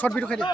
Short video খাই দে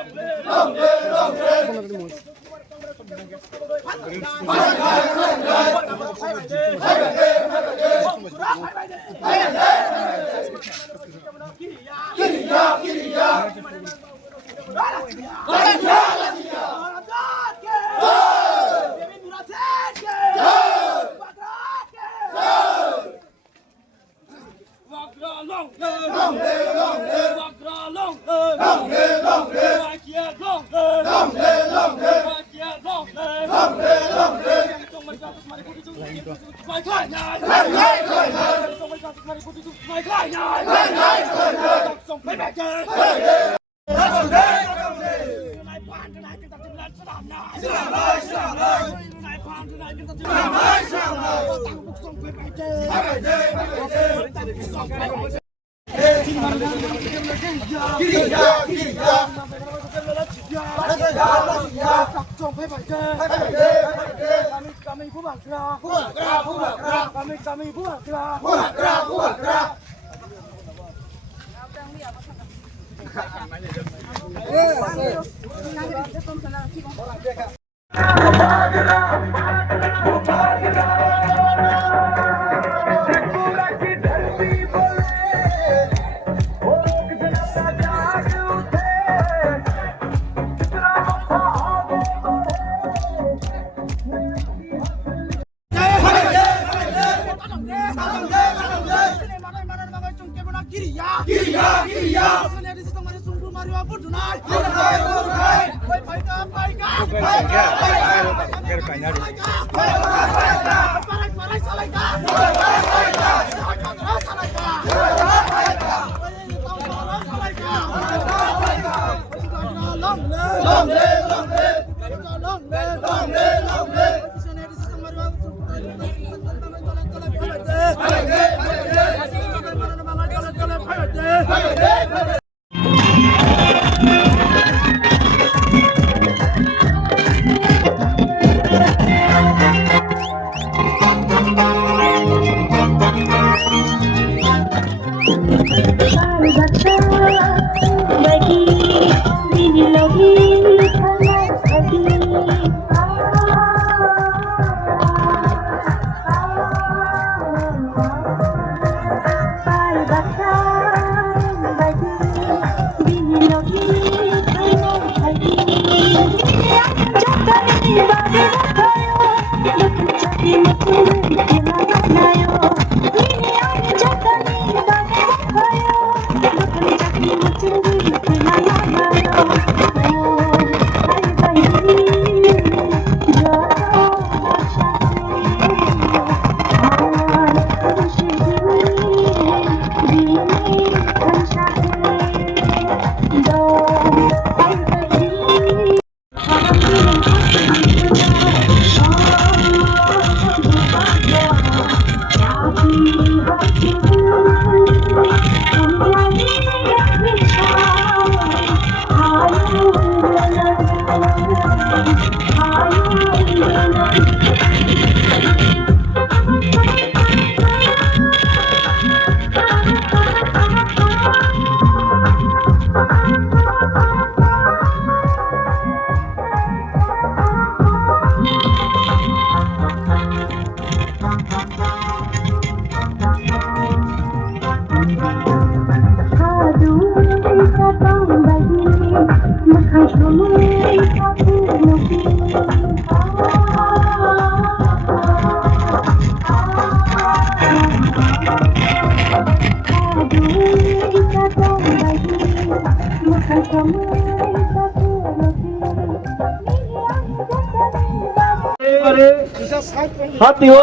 হাতিও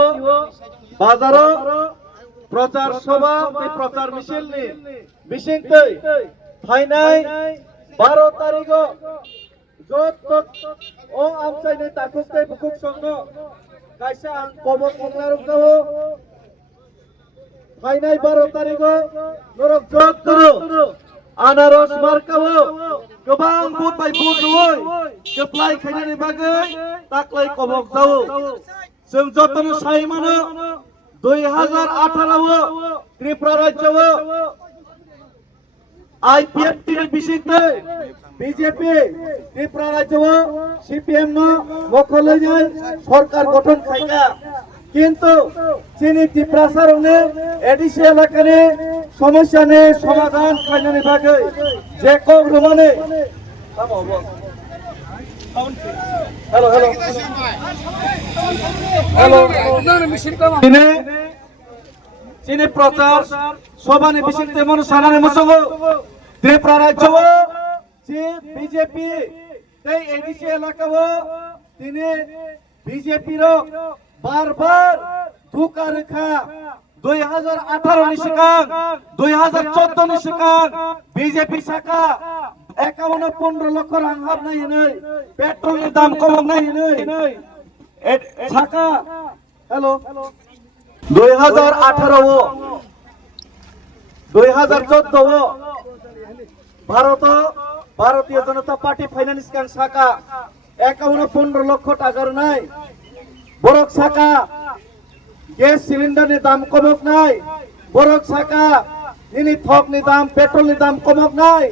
বাজারও প্রচার সভা প্রচার মিছিল বিশেষতে ফাইনাই 12 তারিখ যত ও আমসাইনে তাকুতে বুকুক সংঘ কাইসা আং কবক মংলারুক দাও ফাইনাই 12 তারিখ নরক জত করো আনারস মার্কাও गोबां बुट बाय बुट रय जोप्लाय खायनानि बागै ताक्लाय कबक दाव जों जतन सायमानो 2018 त्रिपुरा राज्यआव आईपीएफ टिनि बिसिंते बीजेपी त्रिपुरा राज्यआव सीपीएम न मखलैनाय सरकार गठन खायगा किन्तु चीनी त्रिपुरा सारने एडिसी एलाकानि समस्यानि समाधान खायनानि बागै जे कग्रुमाने हेलो हेलो हेलो चीनी प्रचार सभानि बिसिंते मन सानानि मसंगो त्रिपुरा राज्यआव जे बीजेपी ते एडिसी एलाकाव तिनि बीजेपी रो बार-बार धोखा रेखा 2018 नि सिगां 2014 नि सिगां बीजेपी शाखा 51-15 लाख रां हाबनाय पेट्रोलनि दाम खमायनाय शाखा hello 2018 2014 Bharatiya Janata party finance कां शाखा 51-15 लाख टाकार नाय बरक शाखा गैस सिलिंडर नि दाम कमक नाय बरक शाखा इनि थक नि दाम पेट्रोल नि दाम कमक नाय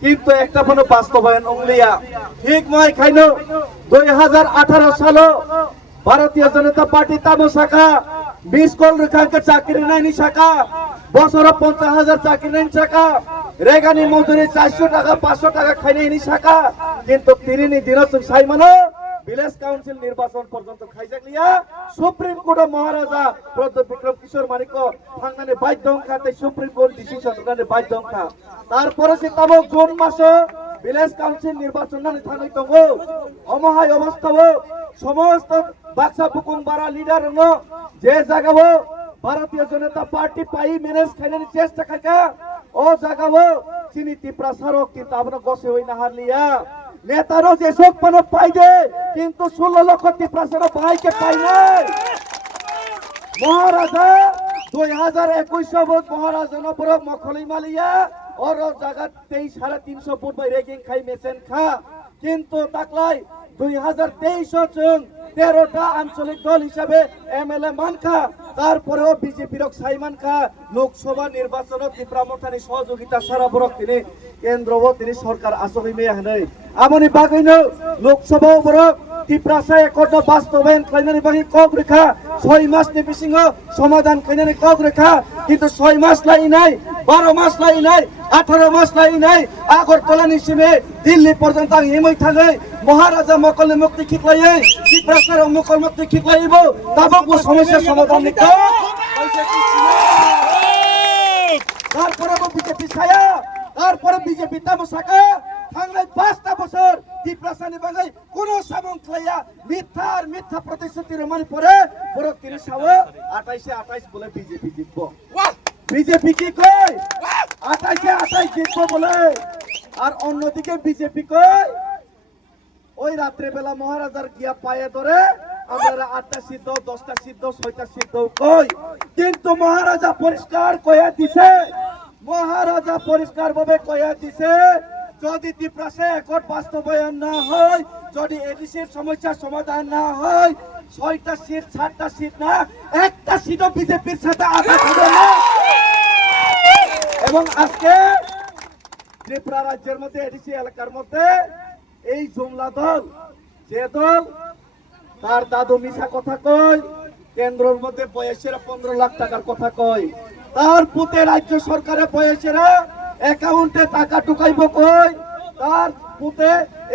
किन्तु एकटा कोनो बास्तबायन अंगलिया ठीक माय खायनो 2018 सालो भारतीय जनता पार्टी तामो शाखा 20 करोड़ रेखांक चाकरी नायनि शाखा बसर 50,000 चाकरी नायनि शाखा रेगानि मजुरी 400 टाका 500 टाका खायनायनि शाखा किन्तु तिरिनि दिनाव जों सायमानो विलेज काउंसिल निर्वाचन पर्यंत खायजाकलिया सुप्रीम कोर्ट महाराजा प्रदीप विक्रम किशोर मानिक थांनानै बाध्यंखाते सुप्रीम कोर्ट डिसिजन होनानै बाध्यंखा तारपरे से ताबो जून मासे विलेज काउंसिल निर्वाचन नानै थांनाय दङ अमहाय अवस्थाव समस्त बाक्सा बुकुंबारा लीडर न जे जागाव भारतीय जनता पार्टी पाई मैनेज खायनानै चेष्टा खायका ओ जागाव चिनी त्रिपुरा सारक किन्तु आबनो गसे होइना हारलिया नेतारो जे शोक पन पाइदे किन्तु 16 लाख त्रिपुरा सारक भाई के पाइने महाराजा 2021 वोट महाराजा न बरक मखलै मालिया और जागा 23-350 वोट बाय रेगिंग खाई मेसेन खा किन्तु ताकलाय 2023 जों 13टा आंचलिक दल हिसाबे एमएलए मानखा तारपरेও বিজেপি রক সাইমান খা লোকসভা নির্বাচন ত্রিপুরা মথানি সহযোগিতা সারা বরক তিনি কেন্দ্রও তিনি সরকার আসবি মে হাनै আমনি বাগৈনো লোকসভা বরক ত্রিপুরা সাই একট বাস্তবায়ন খাইনানি বাগি কক রেখা 6 মাসनि बिसिङाव समाधान खाइनानि কক রেখা কিন্তু 6 মাস লাই নাই 12 মাস লাই নাই 18 মাস লাই নাই আগরতলাनि सिमे दिल्ली पर्यंत आं हिमै थाङै महाराजा मकलनि मुक्ति खिक्लायै ত্রিপুরা सार मकल मुक्ति खिक्लायबो दाबो समस्या समाधान नि तारपरेও বিজেপি ছায়া তারপরে বিজেপি তামো শাখা थांनाय 5টা বছর ত্রিপুরা সানি বাগै কোনো সামং খাইয়া মিথ্যা প্রতিশ্রুতি রমানি পরে বরক তিনি সাও 28 বলে বিজেপি জিতবো বিজেপি কি কই 28 জিতবো বলে আর অন্যদিকে বিজেপি কই ওই রাত্রে বেলা মহারাজার গিয়া পায়ে ধরে আমরা 8টা সিদ্ধ 10টা সিদ্ধ 6টা সিদ্ধ কই কিন্তু মহারাজা পরিষ্কার কইয়া দিছে মহারাজা পরিষ্কার ভাবে কইয়া দিছে যদি ত্রিপুরাতে একট বাস্তবায়ন না হয়, যদি এডিসির সমস্যার সমাধান না হয়, 6টা সিট 7টা সিট না, একটা সিটও বিজেপির সাথে আঘাত হবে না। এবং আজকে ত্রিপুরা রাজ্যের মধ্যে এডিসি এলাকার মধ্যে এই জুমলা দল, যে দল তার দাদু মিশা কথা কয়, কেন্দ্রের মধ্যে বয়সেরা 15 লাখ টাকার কথা কয়, তার পুতে রাজ্য সরকারের বয়সেরা অ্যাকাউন্টে টাকা ঢুকাইব কই, তার পুতে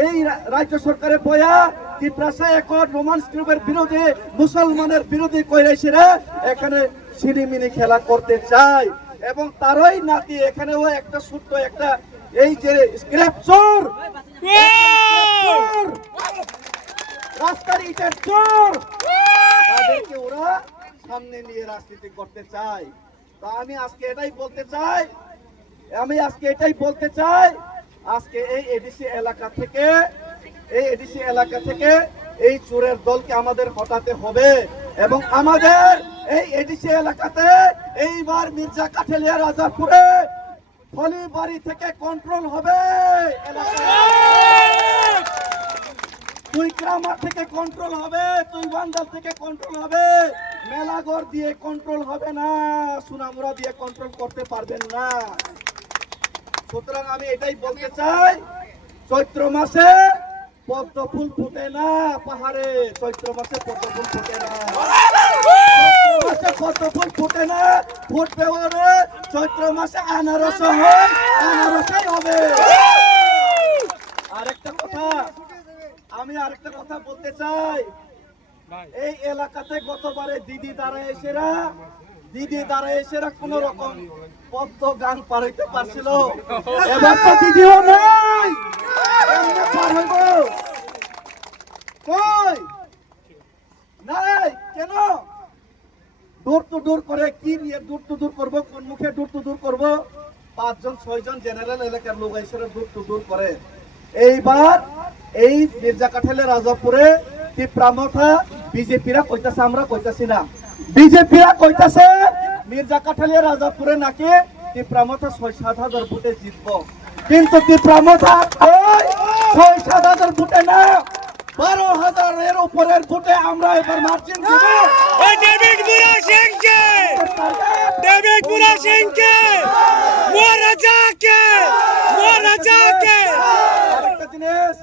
এই রাজ্য সরকারের বয়া ত্রিপুরা এখন রোমান্স গ্রুপের বিরোধী, মুসলমানের বিরোধী কইরাইছেরা এখানে সিনেমিনি খেলা করতে চায়। এবং তারই নাতি এখানেও একটা ছোট্ট একটা এই যে স্ক্র্যাপ চোর, রাস্তার ইটের চোর, তাদেরকে ওরা সামনে নিয়ে রাজনীতি করতে চায়। তা আমি আজকে এটাই বলতে চাই, আজকে এই এডিসি এলাকা থেকে এই চোরের দলকে আমাদের হটাতে হবে। এবং আমাদের এই এডিসি এলাকাতে এইবার মির্জা কাঠেলিয়া রাজাপুরে ফলিবাড়ি থেকে কন্ট্রোল হবে, তুইক্রামার থেকে কন্ট্রোল হবে, তুইবান্দাল থেকে কন্ট্রোল হবে, মেলাগড় দিয়ে কন্ট্রোল হবে না, সুনামুরা দিয়ে কন্ট্রোল করতে পারবেন না। সুতরাং আমি এটাই বলতে চাই, চৈত্র মাসে পদ্ম ফুল ফুটে না পাহাড়ে, চৈত্র মাসে পদ্ম ফুল ফুটে না, পদ্ম ফুল ফুটে না, ফুটবে ওরে চৈত্র মাসে আনারস হয়, আনারসই হবে। আমি আরেকটা কথা বলতে চাই, এই এলাকাতে গতবারে দিদি দ্বারা এসেরা কোন রকম পদ্ম গান পারাইতে পারছিল, এবার তো দিদিও নাই, পার হইব কই নাই কেন? দূর টু দূর করে কি নিয়ে দূর টু দূর করবো, কোন মুখে দূর টু দূর করবো? 5 জন 6 জন জেনারেল এলাকার লোক এসে দূর টু দূর করে। এইবার এই মির্জা কাঠেলের রাজাপুরে ত্রিপুরামথা বিজেপিরা কইতাছে, আমরা কইতাছি না, বিজেপিরা কইতাছে মির্জা কাঠেলিয়া রাজাপুরে নাকি ত্রিপুরামথা 6-7 হাজার ভোটে জিতবো, কিন্তু ত্রিপুরামথা 6-7 হাজার ভোটে না, 12,000-এর উপরের ভোটে আমরা এবার মার্জিন দিব। আরেকটা জিনিস,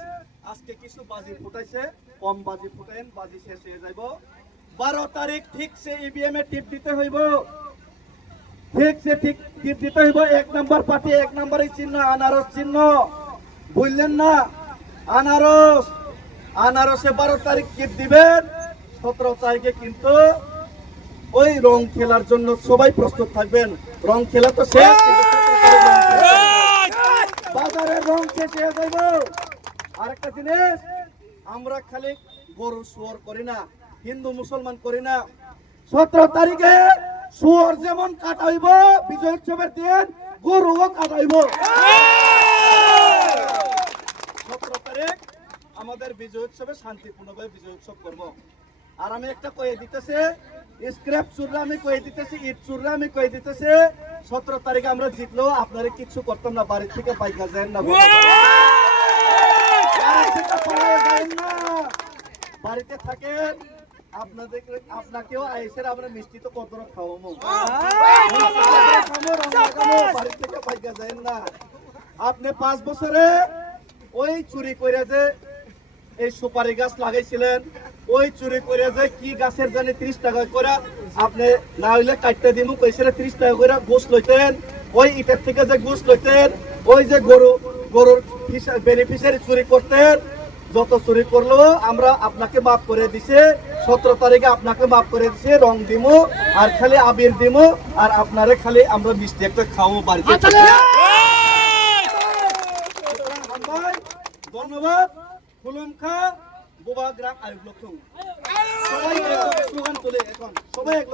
আজকে কিছু বাজি ফুটাইছে, কম বাজি ফুটাইন, বাজি শেষ হয়ে যাইব। 12 তারিখ ঠিক সে ইভিএম এ টিপ দিতে হইব, টিপ দিতে হইব। 1 নম্বর পার্টি 1 নম্বরের চিহ্ন আনারস চিহ্ন, বুঝলেন না? আনারসে 12 তারিখ টিপ দিবেন। 17 তারিখে কিন্তু ওই রং খেলার জন্য সবাই প্রস্তুত থাকবেন। রং খেলা তো শেষ, বাজারের রং শেষ হয়ে যাইব। আরেকটা জিনিস, আমরা খালি গরু শুয়োর করি না, হিন্দু মুসলমান করি না। 17 তারিখে শুয়োর যেমন কাটাইব, বিজয় উৎসবের দিন গরুও কাটাইব। 17 তারিখ আমাদের বিজয় উৎসবে শান্তিপূর্ণভাবে বিজয় উৎসব করব। আর আমি একটা কয়ে দিতেছি, স্ক্র্যাপ চুররা আমি কয়ে দিতেছি, ইট চুররা আমি কয়ে দিতেছি, 17 তারিখে আমরা জিতলেও আপনারা কিচ্ছু করতাম না, বাড়ির থেকে বাইকা যায় না, বাড়িতে থাকেন। আপনাকেও আইসের আমরা মিষ্টি তো কত খাওয়াবো, বাড়ি থেকে বাইকা যায় না। আপনি 5 বছরে ওই চুরি করে যে এই সুপারি গাছ লাগাইছিলেন, ওই চুরি করে যে কি গাছের জানি 30 টাকা করে, আপনি না হইলে কাটতে দিব কইছিল 30 টাকা করে ঘুষ লইতেন, ওই ইটের থেকে যে ঘুষ লইতেন, ওই যে গরুর বেনিফিশিয়ারি চুরি করতেন, যত চুরি করলো আমরা আপনাকে মাফ করে দিছে। 17 তারিখে আপনাকে মাফ করে দিছে, রং দিমু আর খালি আবির দিমু, আর আপনারে খালি আমরা মিষ্টি একটা খাওয়াবো বাড়িতে। ধন্যবাদ। খুলুম খা বুবা গ্রাম আয়ুব লক্ষণ, সবাই স্লোগান তোলে এখন, সবাই এক